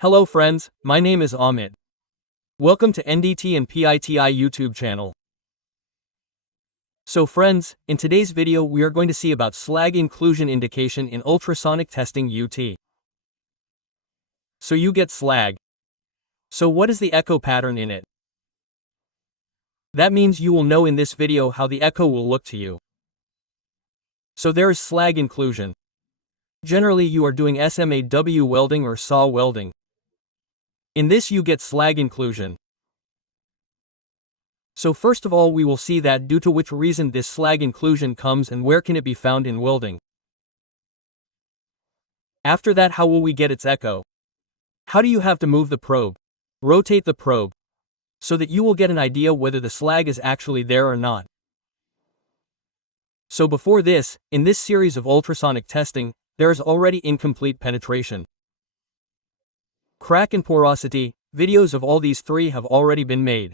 Hello friends, my name is Amit. Welcome to NDT and PITI YouTube channel. So friends, in today's video we are going to see about slag inclusion indication in ultrasonic testing UT. So you get slag. So what is the echo pattern in it? That means you will know in this video how the echo will look to you. So there is slag inclusion. Generally you are doing SMAW welding or SAW welding. In this you get slag inclusion. So first of all we will see that due to which reason this slag inclusion comes and where can it be found in welding. After that, how will we get its echo? How do you have to move the probe? Rotate the probe, so that you will get an idea whether the slag is actually there or not. So before this, in this series of ultrasonic testing, there is already incomplete penetration. Crack and porosity, videos of all these three have already been made.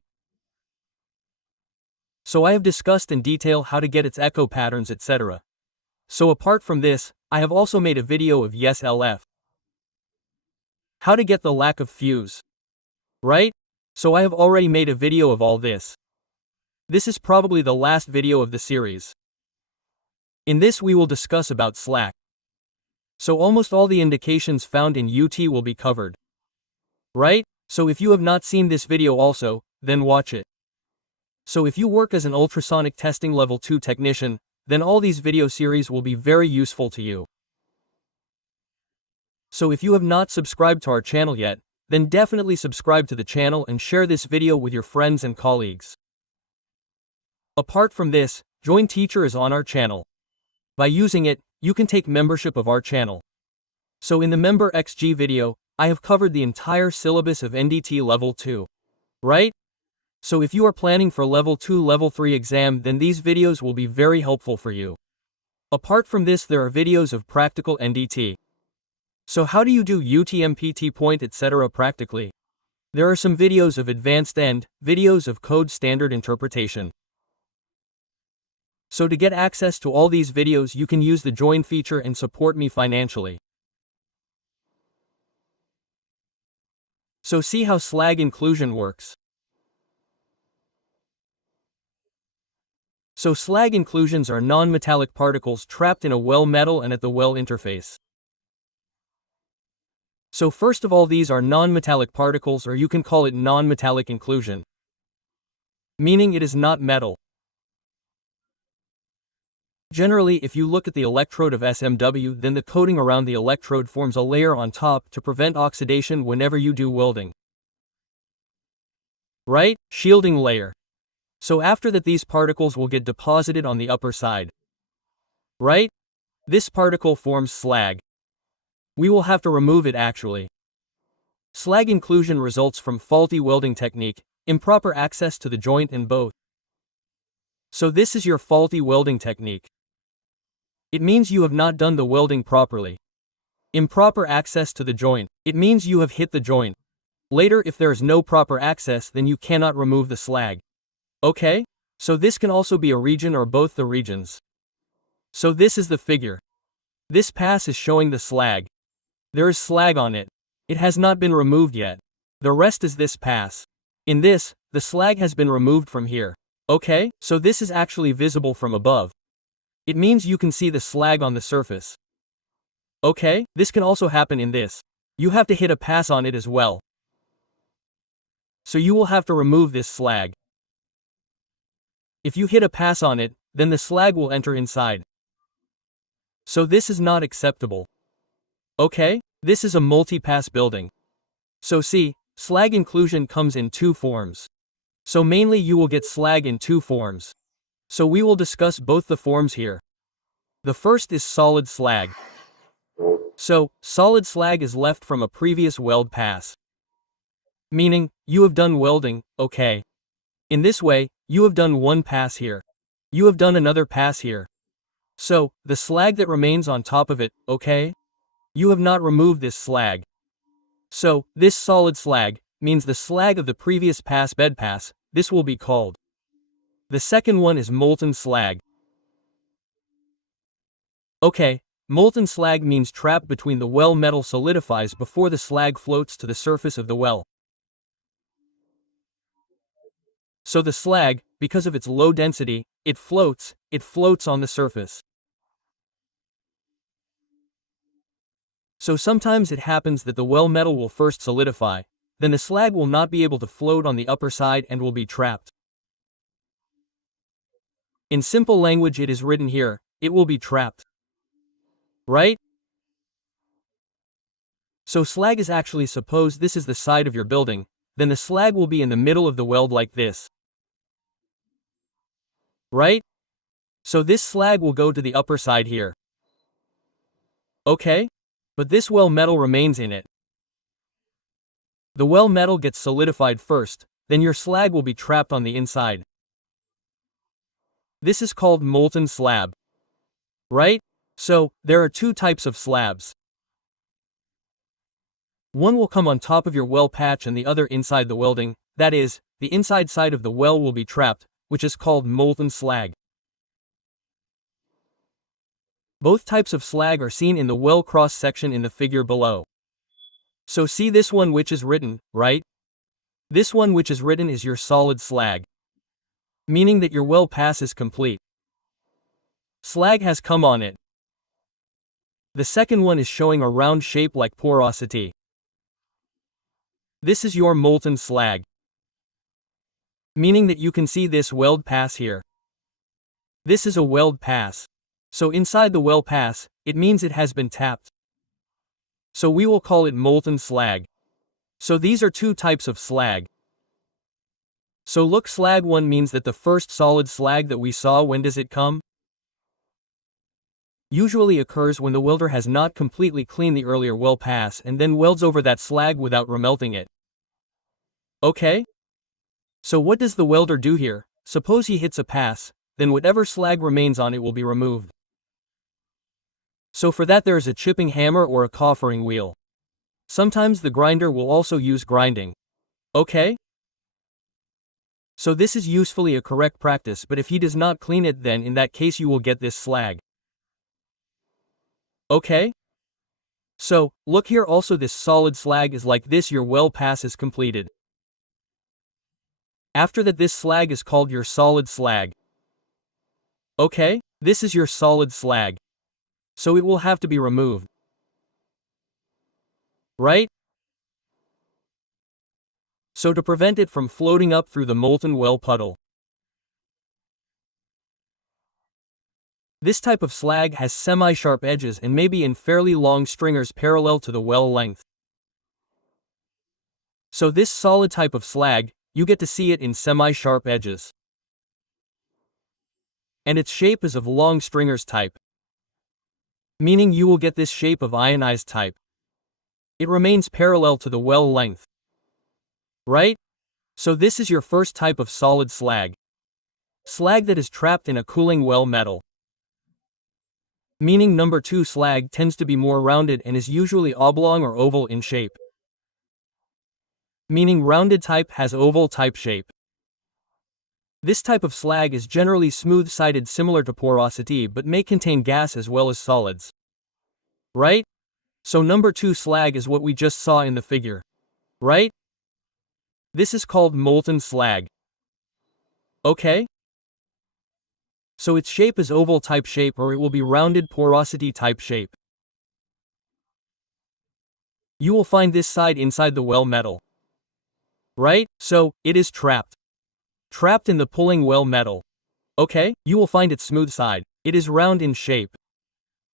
So I have discussed in detail how to get its echo patterns, etc. So apart from this, I have also made a video of yes LF. How to get the lack of fuse. Right? So I have already made a video of all this. This is probably the last video of the series. In this we will discuss about slag. So almost all the indications found in UT will be covered. Right? So if you have not seen this video also, then watch it. So if you work as an ultrasonic testing level 2 technician, then all these video series will be very useful to you. So if you have not subscribed to our channel yet, then definitely subscribe to the channel and share this video with your friends and colleagues. Apart from this, Join Teacher is on our channel. By using it, you can take membership of our channel. So in the Member XG video, I have covered the entire syllabus of NDT Level 2. Right? So if you are planning for Level 2 Level 3 exam, then these videos will be very helpful for you. Apart from this, there are videos of practical NDT. So how do you do UTMPT point etc. practically? There are some videos of advanced end, videos of code standard interpretation. So to get access to all these videos you can use the join feature and support me financially. So see how slag inclusion works. So slag inclusions are non-metallic particles trapped in a well metal and at the well interface. So first of all, these are non-metallic particles, or you can call it non-metallic inclusion. Meaning it is not metal. Generally, if you look at the electrode of SMW, then the coating around the electrode forms a layer on top to prevent oxidation whenever you do welding. Right? Shielding layer. So after that these particles will get deposited on the upper side. Right? This particle forms slag. We will have to remove it actually. Slag inclusion results from faulty welding technique, improper access to the joint and both. So this is your faulty welding technique. It means you have not done the welding properly. Improper access to the joint. It means you have hit the joint. Later, if there is no proper access, then you cannot remove the slag. Okay? So this can also be a region or both the regions. So this is the figure. This pass is showing the slag. There is slag on it. It has not been removed yet. The rest is this pass. In this, the slag has been removed from here. Okay? So this is actually visible from above. It means you can see the slag on the surface. Okay? This can also happen in this. You have to hit a pass on it as well. So you will have to remove this slag. If you hit a pass on it, then the slag will enter inside. So this is not acceptable. Okay? This is a multi-pass building. So see, slag inclusion comes in two forms. So mainly you will get slag in two forms. So we will discuss both the forms here. The first is solid slag. So, solid slag is left from a previous weld pass. Meaning, you have done welding, okay. In this way, you have done one pass here. You have done another pass here. So, the slag that remains on top of it, okay? You have not removed this slag. So, this solid slag means the slag of the previous pass bed pass, this will be called. The second one is molten slag. Okay, Molten slag means trapped between the well metal solidifies before the slag floats to the surface of the well. So the slag, because of its low density, it floats on the surface. So sometimes it happens that the well metal will first solidify, then the slag will not be able to float on the upper side and will be trapped. In simple language it is written here, it will be trapped. Right? So slag is actually, suppose this is the side of your building, then the slag will be in the middle of the weld like this. Right? So this slag will go to the upper side here. Okay? But this well metal remains in it. The well metal gets solidified first, then your slag will be trapped on the inside. This is called molten slab. Right? So, there are two types of slabs. One will come on top of your well patch and the other inside the welding, that is, the inside side of the well will be trapped, which is called molten slag. Both types of slag are seen in the well cross section in the figure below. So see this one which is written, right? This one which is written is your solid slag. Meaning that your well pass is complete. Slag has come on it. The second one is showing a round shape like porosity. This is your molten slag. Meaning that you can see this weld pass here. This is a weld pass. So inside the well pass, it means it has been tapped. So we will call it molten slag. So these are two types of slag. So look, slag 1 means that the first solid slag that we saw, when does it come? Usually occurs when the welder has not completely cleaned the earlier well pass and then welds over that slag without remelting it. Okay? So what does the welder do here? Suppose he hits a pass, then whatever slag remains on it will be removed. So for that there is a chipping hammer or a coffering wheel. Sometimes the grinder will also use grinding. Okay? So this is usefully a correct practice, but if he does not clean it, then in that case you will get this slag. Okay? So, look here, also this solid slag is like this, your well pass is completed. After that this slag is called your solid slag. Okay? This is your solid slag. So it will have to be removed. Right? So to prevent it from floating up through the molten well puddle. This type of slag has semi-sharp edges and may be in fairly long stringers parallel to the well length. So this solid type of slag, you get to see it in semi-sharp edges. And its shape is of long stringers type. Meaning you will get this shape of ionized type. It remains parallel to the well length. Right? So this is your first type of solid slag. Slag that is trapped in a cooling well metal. Meaning number 2 slag tends to be more rounded and is usually oblong or oval in shape. Meaning rounded type has oval type shape. This type of slag is generally smooth-sided, similar to porosity, but may contain gas as well as solids. Right? So number 2 slag is what we just saw in the figure. Right? This is called molten slag. Okay? So its shape is oval type shape, or it will be rounded porosity type shape. You will find this side inside the well metal. Right? So, it is trapped. Trapped in the pulling well metal. Okay? You will find its smooth side. It is round in shape.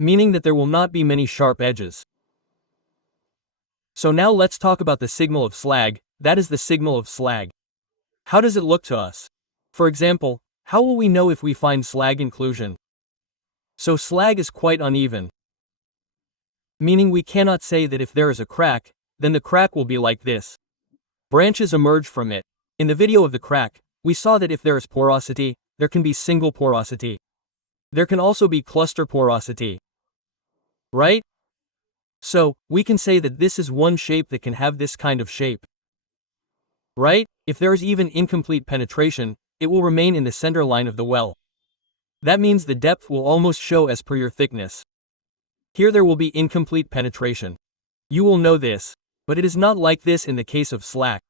Meaning that there will not be many sharp edges. So now let's talk about the signal of slag, that is the signal of slag. How does it look to us? For example, how will we know if we find slag inclusion? So slag is quite uneven. Meaning we cannot say that if there is a crack, then the crack will be like this. Branches emerge from it. In the video of the crack, we saw that if there is porosity, there can be single porosity. There can also be cluster porosity. Right? So, we can say that this is one shape that can have this kind of shape. Right? If there is even incomplete penetration, it will remain in the center line of the well. That means the depth will almost show as per your thickness. Here there will be incomplete penetration. You will know this. But it is not like this in the case of slack.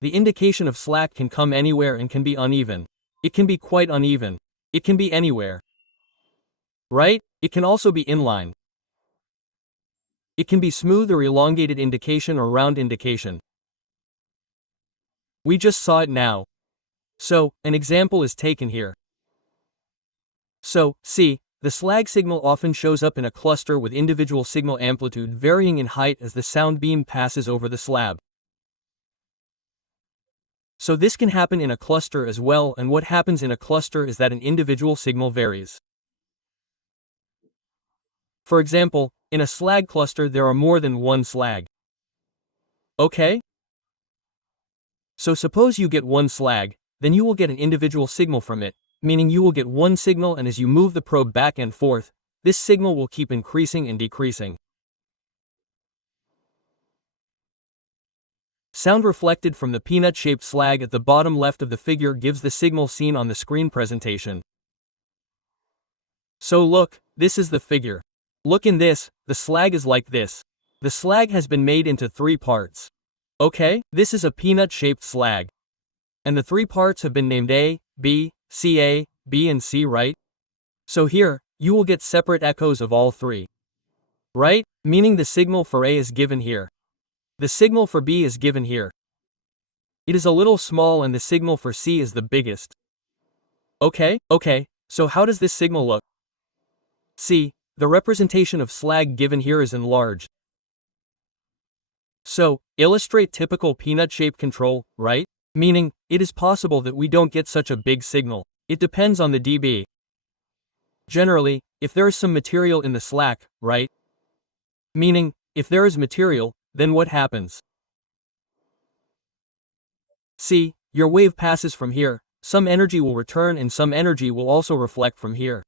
The indication of slack can come anywhere and can be uneven. It can be quite uneven. It can be anywhere. Right? It can also be inline. It can be smooth or elongated indication or round indication. We just saw it now. So, an example is taken here. So, see, the slag signal often shows up in a cluster with individual signal amplitude varying in height as the sound beam passes over the slab. So this can happen in a cluster as well, and what happens in a cluster is that an individual signal varies. For example, in a slag cluster there are more than one slag. Okay? So suppose you get one slag, then you will get an individual signal from it, meaning you will get one signal, and as you move the probe back and forth, this signal will keep increasing and decreasing. Sound reflected from the peanut-shaped slag at the bottom left of the figure gives the signal seen on the screen presentation. So look, this is the figure. Look in this, the slag is like this. The slag has been made into 3 parts. Okay, this is a peanut-shaped slag. And the 3 parts have been named A, B, and C, right? So here, you will get separate echoes of all 3. Right? Meaning the signal for A is given here. The signal for B is given here. It is a little small and the signal for C is the biggest. Okay, so how does this signal look? See, the representation of slag given here is enlarged. So, illustrate typical peanut-shaped control, right? Meaning, it is possible that we don't get such a big signal. It depends on the dB. Generally, if there is some material in the slack, right? Meaning, if there is material, then what happens? See, your wave passes from here, some energy will return and some energy will also reflect from here.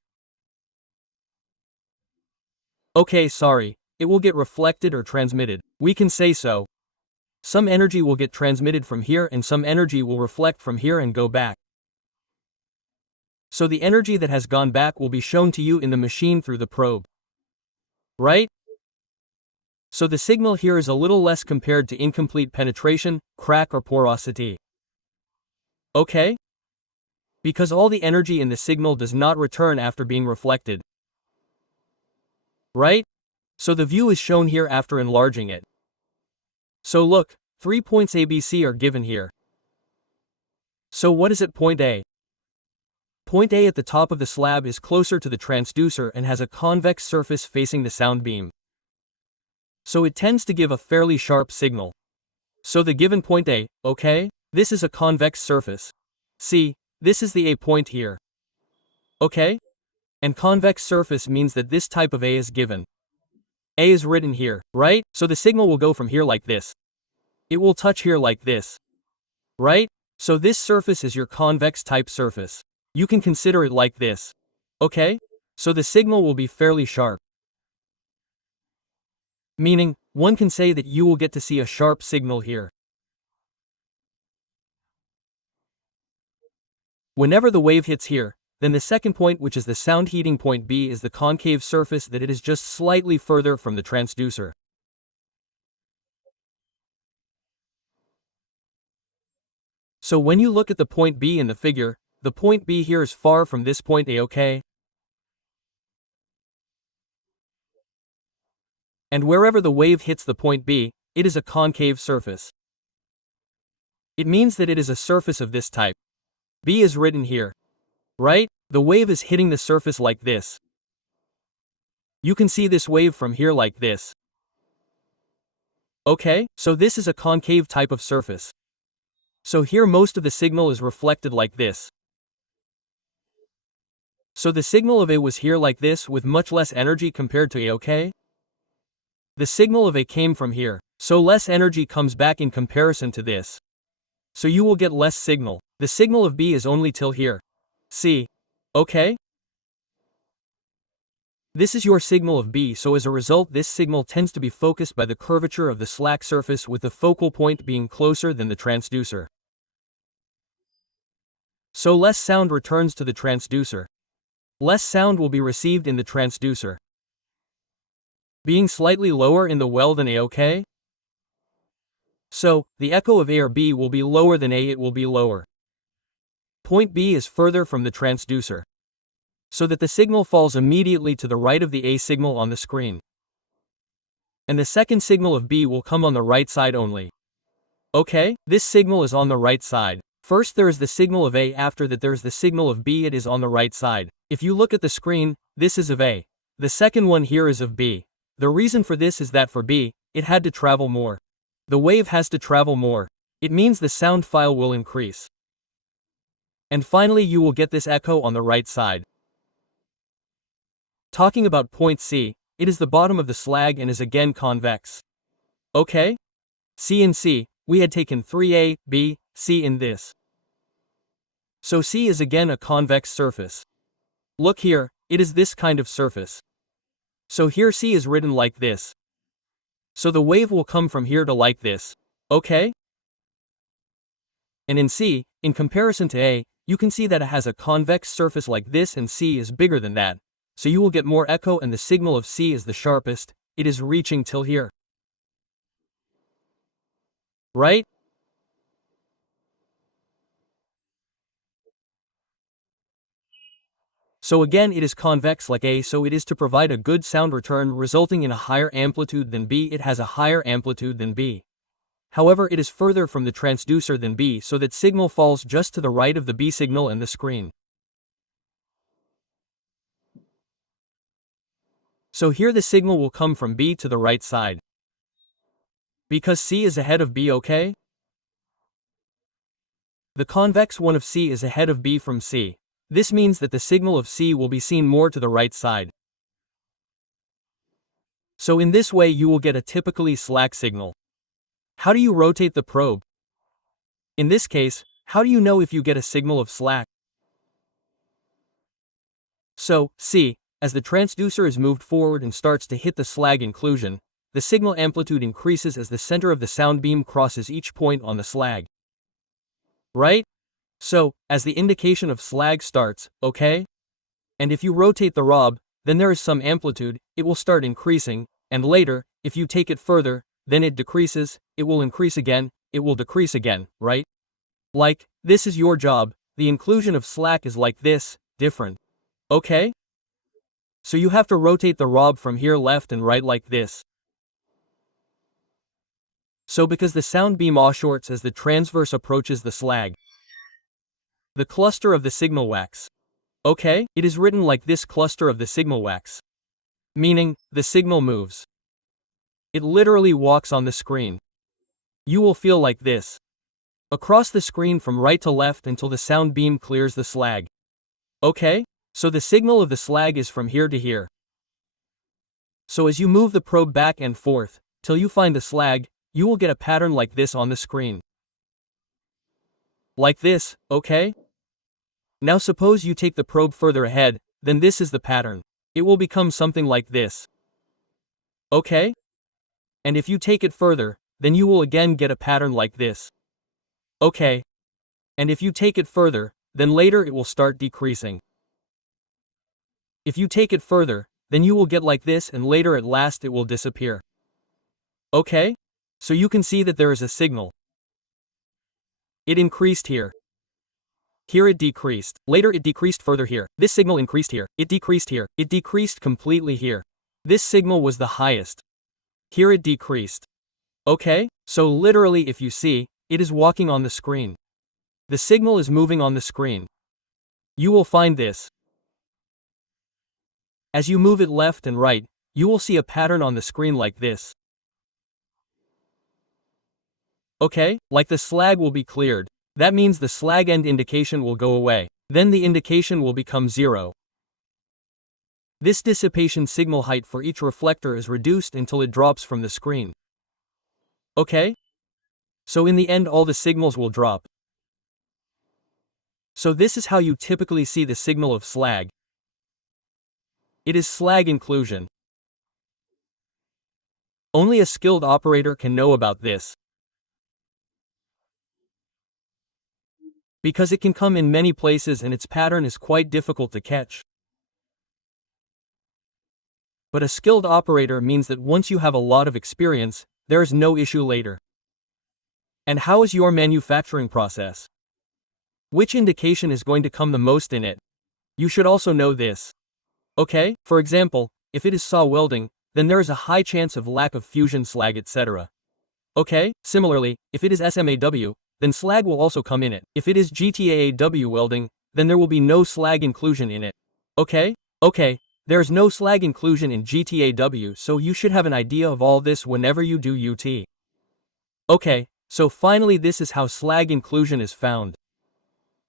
Okay, sorry, it will get reflected or transmitted. We can say so. Some energy will get transmitted from here and some energy will reflect from here and go back. So the energy that has gone back will be shown to you in the machine through the probe. Right? So the signal here is a little less compared to incomplete penetration, crack or porosity. Okay? Because all the energy in the signal does not return after being reflected. Right? So the view is shown here after enlarging it. So look, 3 points ABC are given here. So what is at point A? Point A at the top of the slab is closer to the transducer and has a convex surface facing the sound beam. So it tends to give a fairly sharp signal. So the given point A, okay? This is a convex surface. See, this is the A point here. Okay? And convex surface means that this type of A is given. A is written here, right? So the signal will go from here like this. It will touch here like this. Right? So this surface is your convex type surface. You can consider it like this. Okay? So the signal will be fairly sharp. Meaning, one can say that you will get to see a sharp signal here. Whenever the wave hits here, then the second point, which is the sound heating point B, is the concave surface that it is just slightly further from the transducer. So when you look at the point B in the figure, the point B here is far from this point A, okay? And wherever the wave hits the point B, it is a concave surface. It means that it is a surface of this type. B is written here. Right? The wave is hitting the surface like this. You can see this wave from here like this. Okay, so this is a concave type of surface. So here most of the signal is reflected like this. So the signal of A was here like this with much less energy compared to A, okay? The signal of A came from here, so less energy comes back in comparison to this. So you will get less signal. The signal of B is only till here. See? Okay? This is your signal of B, so as a result this signal tends to be focused by the curvature of the slack surface with the focal point being closer than the transducer. So less sound returns to the transducer. Less sound will be received in the transducer. being slightly lower in the well than A, okay? So, the echo of A or B will be lower than A, it will be lower. Point B is further from the transducer, so that the signal falls immediately to the right of the A signal on the screen. And the second signal of B will come on the right side only. Okay, this signal is on the right side. First there is the signal of A, after that there is the signal of B, it is on the right side. If you look at the screen, this is of A. The second one here is of B. The reason for this is that for B, it had to travel more. The wave has to travel more. It means the sound file will increase. And finally you will get this echo on the right side. Talking about point C, it is the bottom of the slag and is again convex. Okay? C and C, we had taken 3A, B, C in this. So C is again a convex surface. Look here, it is this kind of surface. So here C is written like this. So the wave will come from here to like this. Okay? And in C, in comparison to A, you can see that it has a convex surface like this and C is bigger than that. So you will get more echo and the signal of C is the sharpest, it is reaching till here. Right? So again it is convex like A, so it is to provide a good sound return resulting in a higher amplitude than B, it has a higher amplitude than B. However, it is further from the transducer than B, so that signal falls just to the right of the B signal and the screen. So here the signal will come from B to the right side. Because C is ahead of B, okay? The convex one of C is ahead of B from C. This means that the signal of C will be seen more to the right side. So in this way you will get a typically slag signal. How do you rotate the probe? In this case, how do you know if you get a signal of slag? So, see, as the transducer is moved forward and starts to hit the slag inclusion, the signal amplitude increases as the center of the sound beam crosses each point on the slag. Right? So, as the indication of slag starts, okay? And if you rotate the knob, then there is some amplitude, it will start increasing, and later, if you take it further, then it decreases, it will increase again, it will decrease again, right? Like, this is your job, the inclusion of slag is like this, different. Okay? So you have to rotate the knob from here left and right like this. So because the sound beam shorts as the transverse approaches the slag, the cluster of the signal wax. Okay, it is written like this, cluster of the signal wax. Meaning, the signal moves. It literally walks on the screen. You will feel like this. Across the screen from right to left until the sound beam clears the slag. Okay? So the signal of the slag is from here to here. So as you move the probe back and forth, till you find the slag, you will get a pattern like this on the screen. Like this, okay? Now suppose you take the probe further ahead, then this is the pattern. It will become something like this. Okay? And if you take it further, then you will again get a pattern like this. Okay. And if you take it further, then later it will start decreasing. If you take it further, then you will get like this and later at last it will disappear. Okay? So you can see that there is a signal. It increased here. Here it decreased. Later it decreased further here. This signal increased here. It decreased here. It decreased completely here. This signal was the highest. Here it decreased. Okay? So literally if you see, it is walking on the screen. The signal is moving on the screen. You will find this. As you move it left and right, you will see a pattern on the screen like this. Okay? Like the slag will be cleared. That means the slag end indication will go away. Then the indication will become 0. This dissipation signal height for each reflector is reduced until it drops from the screen. Okay? So in the end all the signals will drop. So this is how you typically see the signal of slag. It is slag inclusion. Only a skilled operator can know about this. Because it can come in many places and its pattern is quite difficult to catch. But a skilled operator means that once you have a lot of experience, there is no issue later. And how is your manufacturing process? Which indication is going to come the most in it? You should also know this. Okay, for example, if it is SAW welding, then there is a high chance of lack of fusion slag, etc. Okay, similarly, if it is SMAW, then slag will also come in it. If it is GTAAW welding, then there will be no slag inclusion in it. Okay, there is no slag inclusion in GTAW, so you should have an idea of all this whenever you do UT. Okay, so finally this is how slag inclusion is found.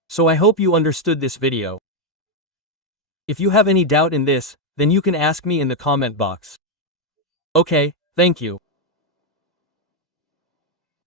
So I hope you understood this video. If you have any doubt in this, then you can ask me in the comment box. Okay, thank you.